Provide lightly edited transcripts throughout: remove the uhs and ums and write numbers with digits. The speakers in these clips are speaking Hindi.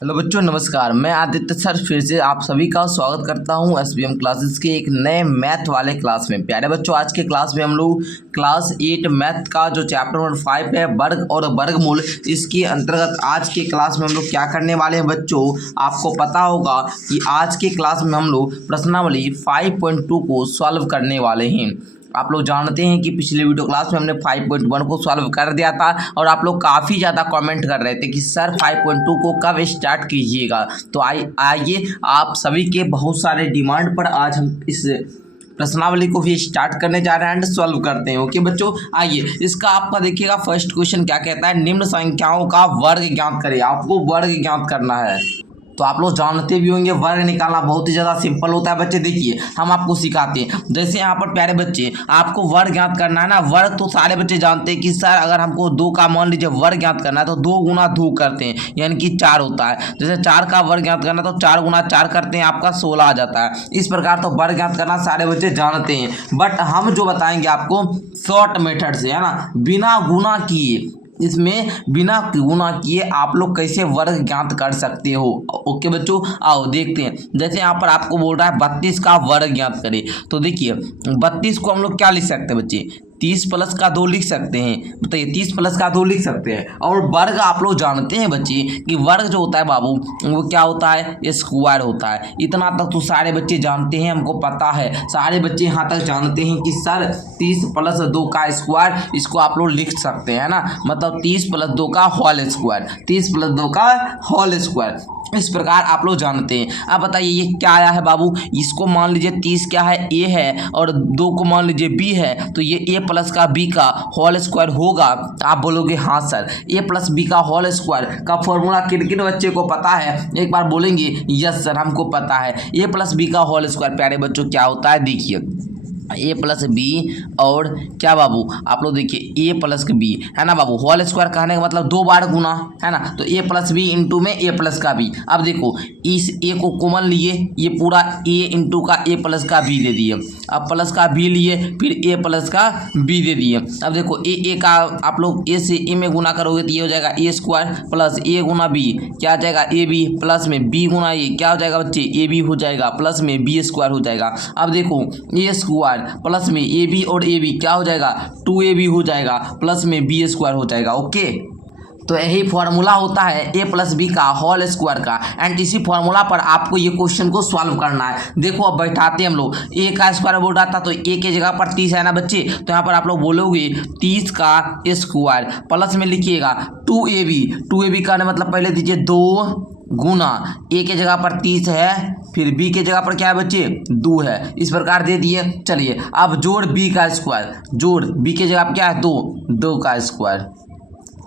हेलो बच्चों, नमस्कार। मैं आदित्य सर फिर से आप सभी का स्वागत करता हूं एसबीएम क्लासेस के एक नए मैथ वाले क्लास में। प्यारे बच्चों, आज के क्लास में हम लोग क्लास 8 मैथ का जो चैप्टर नंबर 5 है, वर्ग और वर्गमूल, इसके अंतर्गत आज के क्लास में हम लोग क्या करने वाले हैं बच्चों, आपको पता होगा कि आज के क्लास में हम लोग प्रश्नावली 5.2 को सॉल्व करने वाले हैं। आप लोग जानते हैं कि पिछले वीडियो क्लास में हमने 5.1 को सॉल्व कर दिया था और आप लोग काफ़ी ज़्यादा कमेंट कर रहे थे कि सर 5.2 को कब स्टार्ट कीजिएगा। तो आइए आप सभी के बहुत सारे डिमांड पर आज हम इस प्रश्नावली को भी स्टार्ट करने जा रहे हैं एंड सॉल्व करते हैं। ओके बच्चों, आइए इसका आपका देखिएगा फर्स्ट क्वेश्चन क्या कहता है, निम्न संख्याओं का वर्ग ज्ञात करें। आपको वर्ग ज्ञात करना है। तो आप लोग जानते भी होंगे वर्ग निकालना बहुत ही ज़्यादा सिंपल होता है बच्चे। देखिए हम आपको सिखाते हैं, जैसे यहाँ पर प्यारे बच्चे आपको वर्ग ज्ञात करना है ना। वर्ग तो सारे बच्चे जानते हैं कि सर अगर हमको 2 का मान लीजिए वर्ग ज्ञात करना है तो 2 गुना 2 करते हैं, यानी कि 4 होता है। जैसे 4 का वर्ग ज्ञात करना तो 4 गुना 4 करते हैं, आपका 16 आ जाता है। इस प्रकार तो वर्ग ज्ञात करना सारे बच्चे जानते हैं, बट हम जो बताएंगे आपको शॉर्ट मेथड से, है ना, बिना गुना किए, इसमें बिना गुना किए आप लोग कैसे वर्ग ज्ञात कर सकते हो। ओके बच्चों, आओ देखते हैं। जैसे यहाँ पर आपको बोल रहा है 32 का वर्ग ज्ञात करें, तो देखिए 32 को हम लोग क्या लिख सकते हैं बच्चे, 30 प्लस का 2 लिख सकते हैं। बताइए 30 प्लस का 2 लिख सकते हैं। और वर्ग आप लोग जानते हैं बच्चे कि वर्ग जो होता है बाबू वो क्या होता है, स्क्वायर होता है। इतना तक तो सारे बच्चे जानते हैं, हमको पता है, सारे बच्चे यहाँ तक जानते हैं कि सर 30 प्लस 2 का स्क्वायर, इसको आप लोग लिख सकते हैं ना, मतलब 30 प्लस 2 का होल स्क्वायर, 30 प्लस 2 का होल स्क्वायर। इस प्रकार आप लोग जानते हैं। अब बताइए ये क्या आया है बाबू, इसको मान लीजिए 30 क्या है, ए है, और 2 को मान लीजिए बी है, तो ये ए प्लस का बी का होल स्क्वायर होगा। आप बोलोगे हाँ सर, ए प्लस बी का होल स्क्वायर का फॉर्मूला किन किन बच्चे को पता है, एक बार बोलेंगे यस सर हमको पता है। ए प्लस बी का होल स्क्वायर प्यारे बच्चों क्या होता है, देखिए ए प्लस बी और क्या बाबू, आप लोग देखिए ए प्लस बी है ना बाबू, होल स्क्वायर कहने का मतलब 2 बार गुना, है ना। तो ए प्लस बी इंटू में ए प्लस का बी। अब देखो इस ए को कॉमन लिए, ये पूरा ए इंटू का ए प्लस का बी दे दिए। अब प्लस का बी लिए, फिर ए प्लस का बी दे दिए। अब देखो ए का आप लोग ए से ए में गुना करोगे तो ये हो जाएगा ए स्क्वायर प्लस ए गुना बी, क्या आ जाएगा ए बी, प्लस में बी गुना ए क्या हो जाएगा बच्चे, ए बी हो जाएगा, प्लस में बी स्क्वायर हो जाएगा। अब देखो ए स्क्वायर प्लस में ए बी और ए बी क्या हो जाएगा, 2ab हो जाएगा, प्लस में बी स्क्वायर हो जाएगा। ओके, तो यही फॉर्मूला होता है ए प्लस बी का होल स्क्वायर का। एंड इसी फॉर्मूला पर आपको ये क्वेश्चन को सॉल्व करना है। देखो अब बैठाते हैं हम लोग, ए का स्क्वायर बोल रहा था तो ए के जगह पर 30 है ना बच्चे, तो यहाँ पर आप लोग बोलोगे 30 का स्क्वायर प्लस में लिखिएगा 2ab का मतलब पहले दीजिए 2 गुना ए के जगह पर 30 है, फिर बी के जगह पर क्या है बच्चे 2 है, इस प्रकार दे दिए। चलिए अब जोड़ बी का स्क्वायर, जोड़ बी के जगह पर क्या है 2 का स्क्वायर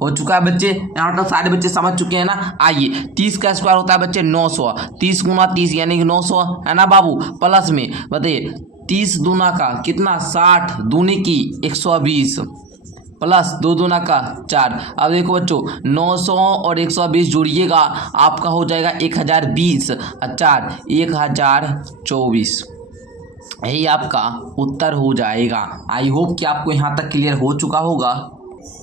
हो चुका है बच्चे। यहाँ तो सारे बच्चे समझ चुके हैं ना। आइए 30 का स्क्वायर होता है बच्चे 900, 30 गुना 30 यानी कि 900 है ना बाबू, प्लस में बताइए 30 दूना का कितना 60, दूनी की 120, प्लस 2 दूना का 4। अब देखो बच्चों 900 और 120 जोड़िएगा, आपका हो जाएगा 1020 और 4 1024। यही आपका उत्तर हो जाएगा। आई होप कि आपको यहाँ तक क्लियर हो चुका होगा।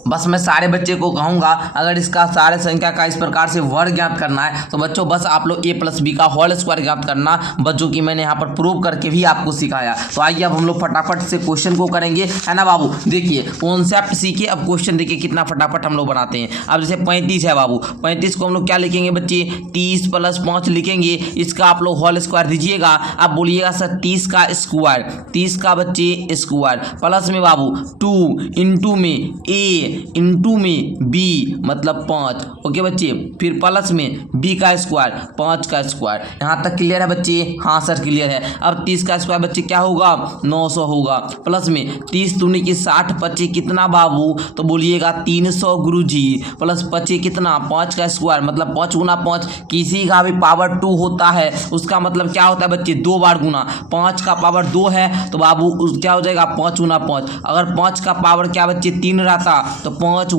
बस मैं सारे बच्चे को कहूँगा अगर इसका सारे संख्या का इस प्रकार से वर्ग ज्ञात करना है तो बच्चों बस आप लोग ए प्लस बी का होल स्क्वायर ज्ञात करना, बच्चों की मैंने यहाँ पर प्रूव करके भी आपको सिखाया। तो आइए अब हम लोग फटाफट से क्वेश्चन को करेंगे, है ना बाबू। देखिए कॉन्सेप्ट सीखिए, अब क्वेश्चन देखिए कितना फटाफट हम लोग बनाते हैं। अब जैसे 35 है बाबू, 35 को हम लोग क्या लिखेंगे बच्चे, 30 प्लस 5 लिखेंगे, इसका आप लोग होल स्क्वायर दीजिएगा। अब बोलिएगा सर 30 का स्क्वायर, 30 का बच्चे स्क्वायर प्लस में बाबू 2 इंटू में ए इंटू में बी मतलब 5। ओके बच्चे, फिर प्लस में बी का स्क्वायर 5 का स्क्वायर। यहाँ तक क्लियर है बच्चे, हाँ सर क्लियर है। अब 30 का स्क्वायर बच्चे क्या होगा 900 होगा, प्लस में 30 दूनी की 60, 25 कितना बाबू, तो बोलिएगा 300 गुरुजी, प्लस 25 कितना 5 का स्क्वायर मतलब 5 गुना 5, किसी का भी पावर 2 होता है उसका मतलब क्या होता है बच्चे 2 बार गुना। 5 का पावर 2 है तो बाबू क्या हो जाएगा 5 गुना 5। अगर 5 का पावर क्या बच्चे 3 रहता तो 5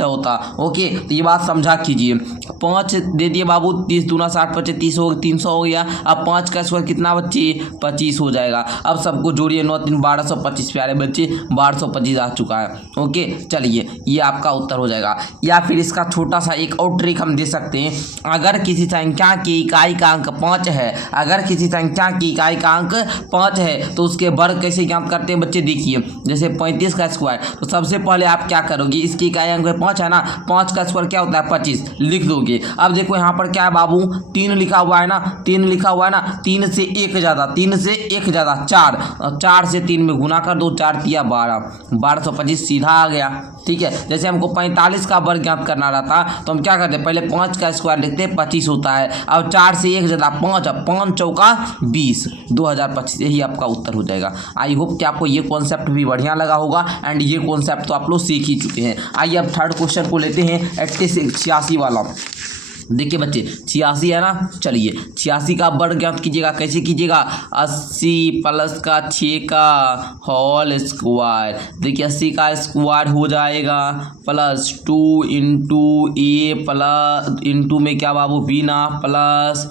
होता। ओके, तो ये बात समझा कीजिए। 5 दे दिए बाबू, 30 दूना 60 25 300 हो गया। अब 5 का स्क्वायर कितना बच्चे 25 हो जाएगा। अब सबको जोड़िए, 9 3 1225 प्यारे बच्चे 1225 आ चुका है। ओके, चलिए ये आपका उत्तर हो जाएगा। या फिर इसका छोटा सा एक और ट्रिक हम दे सकते हैं। अगर किसी संख्या की इकाई का अंक 5 है, अगर किसी संख्या की इकाई का अंक 5 है तो उसके वर्ग कैसे ज्ञात करते हैं बच्चे, देखिए जैसे 35 का स्क्वायर, तो सबसे पहले आप क्या करोगे, इसकी इकाई अंक 5 है ना, 5 का स्क्वायर क्या होता है 25, लिख दोगे। अब देखो यहाँ पर क्या है बाबू, 3 लिखा हुआ है ना, 3 लिखा हुआ है ना, 3 से 1 ज़्यादा, 3 से 1 ज़्यादा 4, 4 से 3 में गुना कर दो, 4 तिया 12, 1225 सीधा आ गया। ठीक है, जैसे हमको 45 का वर्ग ज्ञात करना रहता तो हम क्या करते, पहले 5 का स्क्वायर लिखते 25 होता है। अब 4 से 1 ज़्यादा 5, 5 चौका 20, 2025, यही आपका उत्तर हो जाएगा। आई होप कि आपको ये कॉन्सेप्ट भी बढ़िया लगा होगा एंड ये कॉन्सेप्ट तो आप लोग सीख ही चुके हैं। आइए अब थर्ड क्वेश्चन को लेते हैं, 86 वाला। देखिए बच्चे 86 है ना, चलिए 86 का वर्ग ज्ञात कीजिएगा। कैसे कीजिएगा, 80 प्लस का 6 का होल स्क्वायर। देखिए 80 का स्क्वायर हो जाएगा प्लस 2 इंटू ए प्लस इंटू में क्या बाबू बी ना, प्लस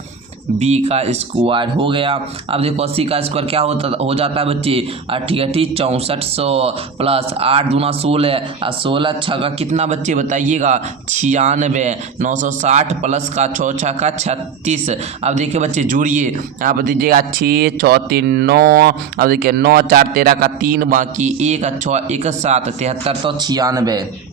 बी का स्क्वायर हो गया। अब देखो 80 का स्क्वायर क्या हो जाता है बच्चे, 88 6400 प्लस 8 दूना 16, 16 छः का कितना बच्चे बताइएगा 96, 960 प्लस का 6 छः का 36। अब देखिए बच्चे जोड़िए, आप दीजिएगा 6 6 3 9, अब देखिए 9 4 13 का 3 बाकी 1 6 1 7 73 तो 96।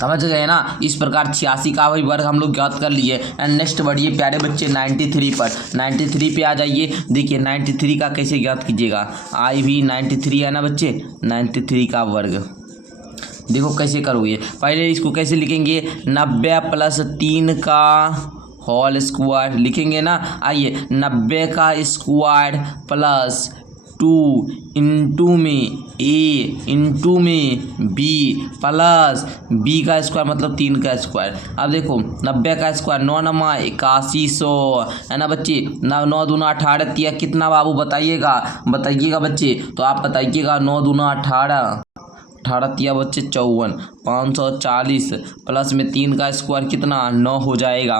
समझ गए ना। इस प्रकार 86 का भी वर्ग हम लोग ज्ञात कर लिए। एंड नेक्स्ट बढ़िए प्यारे बच्चे 93 पर, 93 पे आ जाइए। देखिए 93 का कैसे ज्ञात कीजिएगा, आई भी 93 है ना बच्चे, 93 का वर्ग देखो कैसे करोगे। पहले इसको कैसे लिखेंगे, 90 प्लस 3 का होल स्क्वायर लिखेंगे ना। आइए 90 का स्क्वायर प्लस 2 इंटू में ए इंटू में बी प्लस बी का स्क्वायर मतलब 3 का स्क्वायर। अब देखो 90 का स्क्वायर 9 नमा 8100 है ना बच्चे, 9 दूना 18 तिया कितना बाबू बताइएगा बच्चे, तो आप बताइएगा 9 दूना 18 तिया बच्चे 54, 540 प्लस में 3 का स्क्वायर कितना 9 हो जाएगा।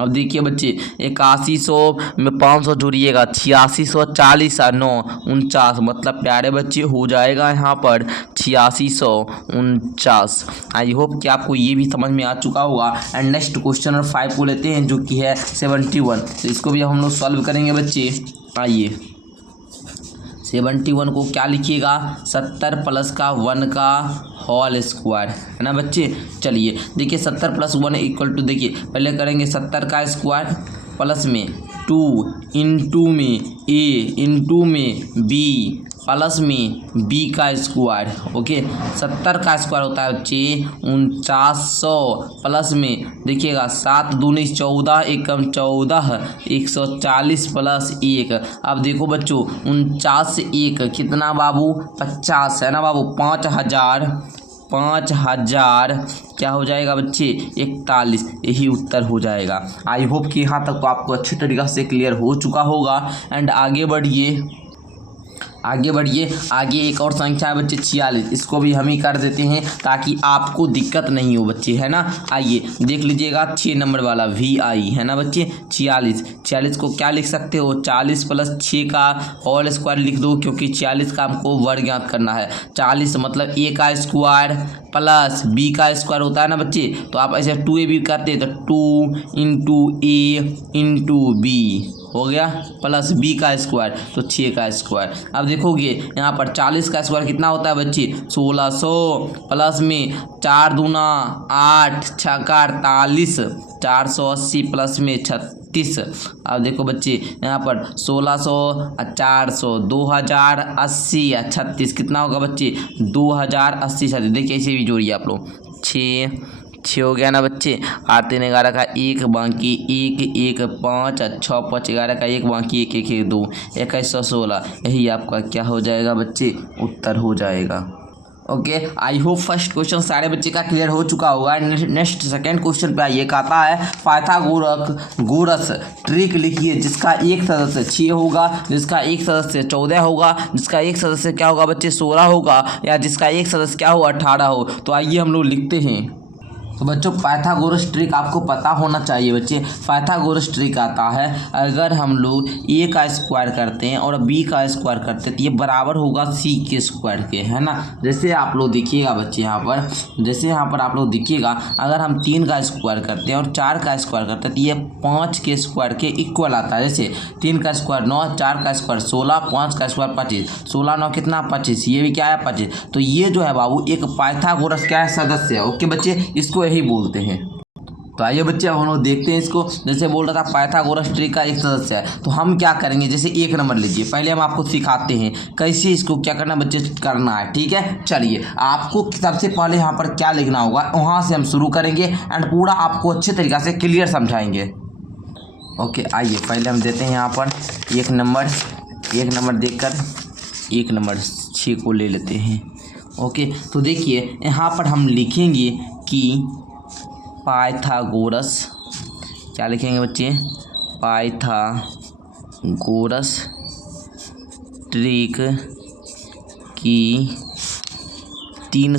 अब देखिए बच्चे 8100 में 500 जोड़िएगा, 8640 और 9 49, मतलब प्यारे बच्चे हो जाएगा यहाँ पर 8649। आई होप कि आपको ये भी समझ में आ चुका होगा। एंड नेक्स्ट क्वेश्चन नंबर 5 को लेते हैं जो कि है 71, तो इसको भी हम लोग सॉल्व करेंगे बच्चे। आइए 71 को क्या लिखिएगा, 70 प्लस का 1 का होल स्क्वायर है ना बच्चे। चलिए देखिए 70 प्लस 1 इक्वल टू, देखिए पहले करेंगे 70 का स्क्वायर प्लस में 2 इंटू में ए इंटू में बी प्लस में बी का स्क्वायर। ओके 70 का स्क्वायर होता है बच्चे 4900 प्लस में देखिएगा 7 दूनी 14 एकम 14 140 प्लस 1। अब देखो बच्चों 49 से 1 कितना बाबू 50 है ना बाबू, 5000 क्या हो जाएगा बच्चे 41, यही उत्तर हो जाएगा। आई होप कि यहाँ तक तो आपको अच्छी तरीक़ा से क्लियर हो चुका होगा। एंड आगे बढ़िए आगे एक और संख्या है बच्चे 46, इसको भी हम ही कर देते हैं ताकि आपको दिक्कत नहीं हो बच्चे, है ना। आइए देख लीजिएगा 6 नंबर वाला VI है ना बच्चे 46 को क्या लिख सकते हो, 40 प्लस 6 का होल स्क्वायर लिख दो, क्योंकि 46 का हमको वर्ग ज्ञात करना है। 40 मतलब A का स्क्वायर प्लस B का स्क्वायर होता है ना बच्चे, तो आप ऐसे 2A भी करते तो 2 इंटू A इंटू B हो गया प्लस B का स्क्वायर तो 6 का स्क्वायर। अब देखोगे यहाँ पर 40 का स्क्वायर कितना होता है बच्चे 1600 प्लस में 4 दूना 8 6 का 48 480 प्लस में 36। अब देखो बच्चे यहाँ पर 1600 400 2080 36 कितना होगा बच्चे 2080। देखिए ऐसे भी जोड़िए आप लोग 6 हो गया ना बच्चे, 8 3 11 का 1 बाकी 1 1 5 6 5 11 का 1 बाकी 1 1 1 2 2116, यही आपका क्या हो जाएगा बच्चे उत्तर हो जाएगा। Okay, I hope first question सारे बच्चे का क्लियर हो चुका होगा। नेक्स्ट सेकंड क्वेश्चन पे आइए, कहता है पाइथागोरस ट्रिक लिखिए जिसका एक सदस्य 6 होगा, जिसका एक सदस्य 14 होगा, जिसका एक सदस्य क्या होगा बच्चे 16 होगा, या जिसका एक सदस्य क्या हो 18 हो। तो आइए हम लोग लिखते हैं। तो बच्चों पाइथागोरस ट्रिक आपको पता होना चाहिए बच्चे। पाइथागोरस ट्रिक आता है, अगर हम लोग ए का स्क्वायर करते हैं और बी का स्क्वायर करते हैं तो ये बराबर होगा सी के स्क्वायर के, है ना। जैसे आप लोग देखिएगा बच्चे यहाँ पर, जैसे यहाँ पर आप लोग देखिएगा, अगर हम 3 का स्क्वायर करते हैं और 4 का स्क्वायर करते हैं तो ये 5 के स्क्वायर के इक्वल आता है। जैसे 3 का स्क्वायर 9, 4 का स्क्वायर 16, 5 का स्क्वायर 25, 16 9 कितना 25, ये भी क्या है 25। तो ये जो है बाबू एक पाइथागोरस क्या है सदस्य है। ओके बच्चे, इसको यही बोलते हैं। तो आइए बच्चे अब हम लोग देखते हैं इसको। जैसे बोल रहा था पाइथागोरस ट्रिक का एक सदस्य है, तो हम क्या करेंगे, जैसे 1 नंबर लीजिए, पहले हम आपको सिखाते हैं कैसे इसको क्या करना बच्चे करना है, ठीक है। चलिए, आपको सबसे पहले यहाँ पर क्या लिखना होगा वहाँ से हम शुरू करेंगे एंड पूरा आपको अच्छे तरीक़े से क्लियर समझाएंगे। ओके, आइए पहले हम देते हैं यहाँ पर 1 नंबर देकर 1 नंबर 6 को ले लेते हैं। ओके, तो देखिए यहाँ पर हम लिखेंगे कि पाइथागोरस, क्या लिखेंगे बच्चे, पाइथागोरस ट्रिक की तीन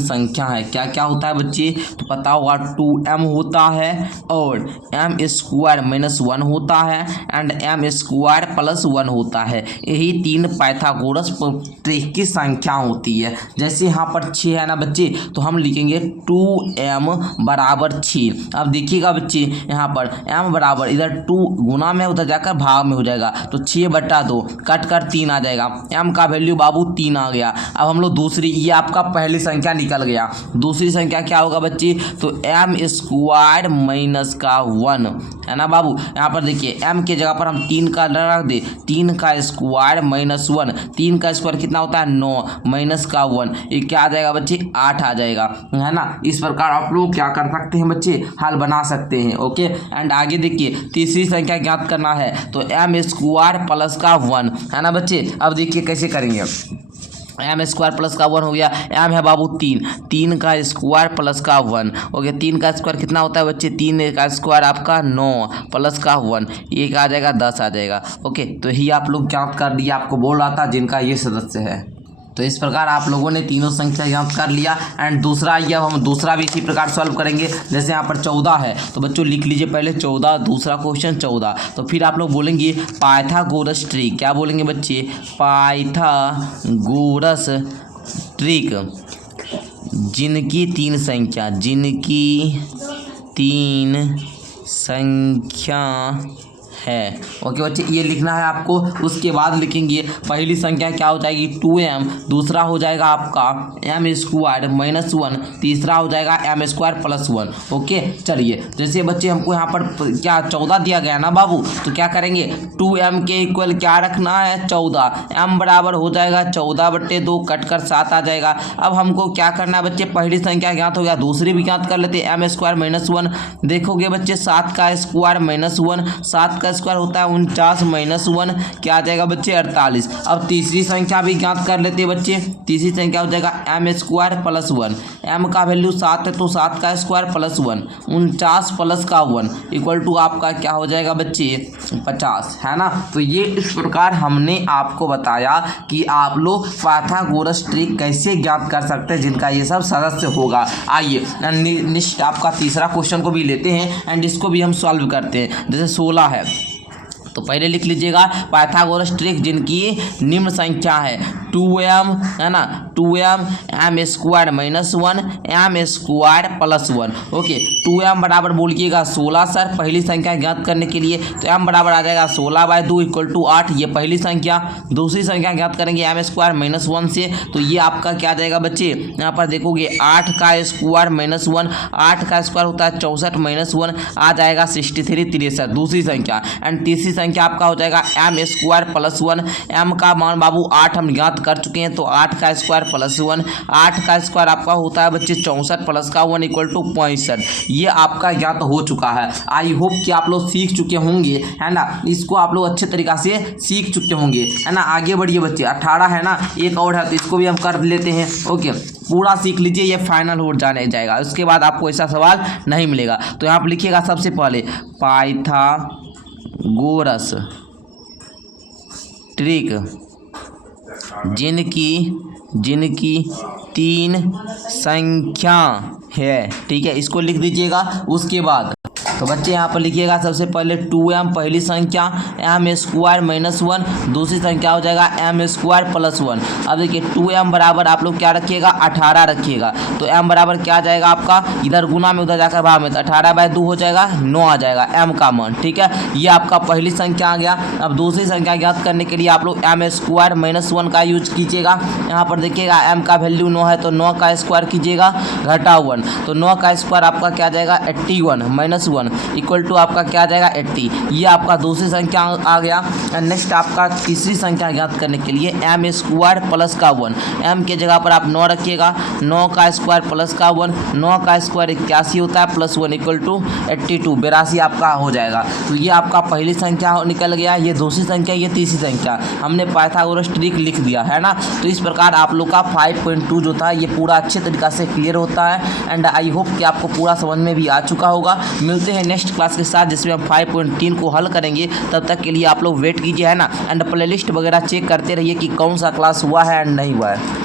संख्या है। क्या क्या होता है बच्चे, तो पता होगा 2m होता है और m² -1 होता है एंड m² +1 होता है। यही 3 पाइथागोरस ट्रिक की संख्या होती है। जैसे यहाँ पर 6 है ना बच्चे, तो हम लिखेंगे 2m = 6। अब देखिएगा बच्चे यहाँ पर m बराबर इधर 2 गुना में उधर जाकर भाग में हो जाएगा, तो 6/2 कट कर 3 आ जाएगा। m का वैल्यू बाबू 3 आ गया। अब हम लोग दूसरी, ये आपका पहली संख्या निकल गया। दूसरी संख्या क्या होगा बच्चे, तो m² -1 है ना बाबू। यहाँ पर देखिए m के जगह पर हम 3 का रख दे, 3 का स्क्वायर -1, 3 का स्क्वायर कितना होता है 9 -1, ये क्या आ जाएगा बच्चे 8 आ जाएगा, है ना। इस प्रकार आप लोग क्या कर सकते हैं बच्चे, हल बना सकते हैं। ओके, एंड आगे देखिए तीसरी संख्या ज्ञात करना है, तो m² +1 है ना बच्चे। अब देखिए कैसे करेंगे, m² +1 हो गया, m है बाबू 3 का स्क्वायर +1 हो गया। 3 का स्क्वायर कितना होता है बच्चे, 3 का स्क्वायर आपका 9 +1, ये क्या आ जाएगा 10 आ जाएगा। ओके, तो ही आप लोग ज्ञात कर दिया, आपको बोल रहा था जिनका ये सदस्य है। तो इस प्रकार आप लोगों ने तीनों संख्या ज्ञात कर लिया। एंड दूसरा, ये हम दूसरा भी इसी प्रकार सॉल्व करेंगे। जैसे यहाँ पर 14 है, तो बच्चों लिख लीजिए पहले 14, दूसरा क्वेश्चन 14। तो फिर आप लोग बोलेंगे पाइथागोरस ट्रिक, क्या बोलेंगे बच्चे, पाइथागोरस ट्रिक जिनकी तीन संख्या है। ओके बच्चे, ये लिखना है आपको। उसके बाद लिखेंगे पहली संख्या क्या हो जाएगी 2m, दूसरा हो जाएगा आपका m² -1, तीसरा हो जाएगा m² +1। ओके, चलिए जैसे बच्चे हमको यहाँ पर क्या 14 दिया गया ना बाबू, तो क्या करेंगे 2m के इक्वल क्या रखना है 14, m बराबर हो जाएगा 14/2 कट कर 7 आ जाएगा। अब हमको क्या करना है बच्चे, पहली संख्या ज्ञात हो गया, दूसरी भी ज्ञात कर लेते हैं m² -1। देखोगे बच्चे 7 का स्क्वायर -1, 7 का स्क्वायर होता है 49 -1, क्या आ जाएगा बच्चे 48। अब तीसरी संख्या भी ज्ञात कर लेते हैं बच्चे। तीसरी संख्या हो जाएगा m² +1, m का वैल्यू 7 है तो 7 का स्क्वायर +1, 49 + 1 इक्वल टू आपका क्या हो जाएगा बच्चे 50, है ना। तो ये इस प्रकार हमने आपको बताया कि आप लोग पाइथागोरस ट्रिक कैसे ज्ञात कर सकते हैं जिनका ये सब सदस्य होगा। आइए नेक्स्ट आपका तीसरा क्वेश्चन को भी लेते हैं एंड इसको भी हम सॉल्व करते हैं। जैसे 16 है, तो पहले लिख लीजिएगा पाइथागोरस ट्रिक जिनकी निम्न संख्या है 2m, है ना, 2m m² -1 m² +1। Okay, 2m बराबर बोलिएगा 16 सर, पहली संख्या ज्ञात करने के लिए तो m बराबर आ जाएगा 16/2 = 8, ये पहली संख्या। दूसरी संख्या ज्ञात करेंगे m² -1 से, तो ये आपका क्या आ जाएगा बच्चे, यहाँ पर देखोगे 8 का स्क्वायर -1, 8 का स्क्वायर होता है 64 -1 आ जाएगा 63 दूसरी संख्या। एंड तीसरी संख्या आपका हो जाएगा m² +1, m का मान बाबू 8 हम ज्ञात कर चुके हैं। तो 8 का स्क्वायर प्लस 1, 8 का स्क्वायर आपका होता है बच्चे 64 प्लस का 1 इक्वल टू 65। ये आपका ज्ञात हो चुका है। आई होप कि आप लोग सीख चुके होंगे, है ना, इसको आप लोग अच्छे तरीक़ा से सीख चुके होंगे, है ना। आगे बढ़िए बच्चे, 18 है ना, एक और है तो इसको भी हम कर लेते हैं। ओके, पूरा सीख लीजिए, ये फाइनल हो जाने जाएगा, उसके बाद आपको ऐसा सवाल नहीं मिलेगा। तो यहाँ पर लिखिएगा सबसे पहले पाइथागोरस ट्रिक, जिनकी 3 संख्या है, ठीक है, इसको लिख दीजिएगा। उसके बाद तो बच्चे यहाँ पर लिखिएगा सबसे पहले 2m पहली संख्या, m स्क्वायर माइनस 1 दूसरी संख्या हो जाएगा m स्क्वायर प्लस 1। अब देखिए 2m बराबर आप लोग क्या रखिएगा, 18 रखिएगा। तो m बराबर क्या आ जाएगा आपका, इधर गुना में उधर जाकर भाग में, तो 18/2 हो जाएगा, 9 आ जाएगा m का मान, ठीक है। ये आपका पहली संख्या आ गया। अब दूसरी संख्या ज्ञात करने के लिए आप लोग m स्क्वायर माइनस 1 का यूज कीजिएगा। यहाँ पर देखिएगा m का वैल्यू 9 है तो 9 का स्क्वायर कीजिएगा घटा 1, तो 9 का स्क्वायर आपका क्या आ जाएगा 81 माइनस 1 इक्वल टू आपका क्या आ जाएगा 80। ये आपका दूसरी संख्या आ गया। नेक्स्ट आपका तीसरी संख्या ज्ञात करने के लिए m स्क्वायर प्लस का 1, m के जगह पर आप 9 रखिएगा, 9 का स्क्वायर प्लस का 1, 9 का स्क्वायर 81 होता है प्लस 1 इक्वल टू 82, 82 आपका हो जाएगा। तो ये आपका पहली संख्या निकल गया, ये दूसरी संख्या, ये तीसरी संख्या, हमने पाइथागोरस ट्रिक लिख दिया है ना। तो इस प्रकार आप लोग का 5.2 जो था ये पूरा अच्छे तरीक़ा से क्लियर होता है। एंड आई होप कि आपको पूरा समझ में भी आ चुका होगा। मिलते हैं नेक्स्ट क्लास के साथ जिसमें हम 5.3 को हल करेंगे। तब तक के लिए आप लोग वेट कीजिए, है ना, एंड प्लेलिस्ट वगैरह चेक करते रहिए कि कौन सा क्लास हुआ है एंड नहीं हुआ है।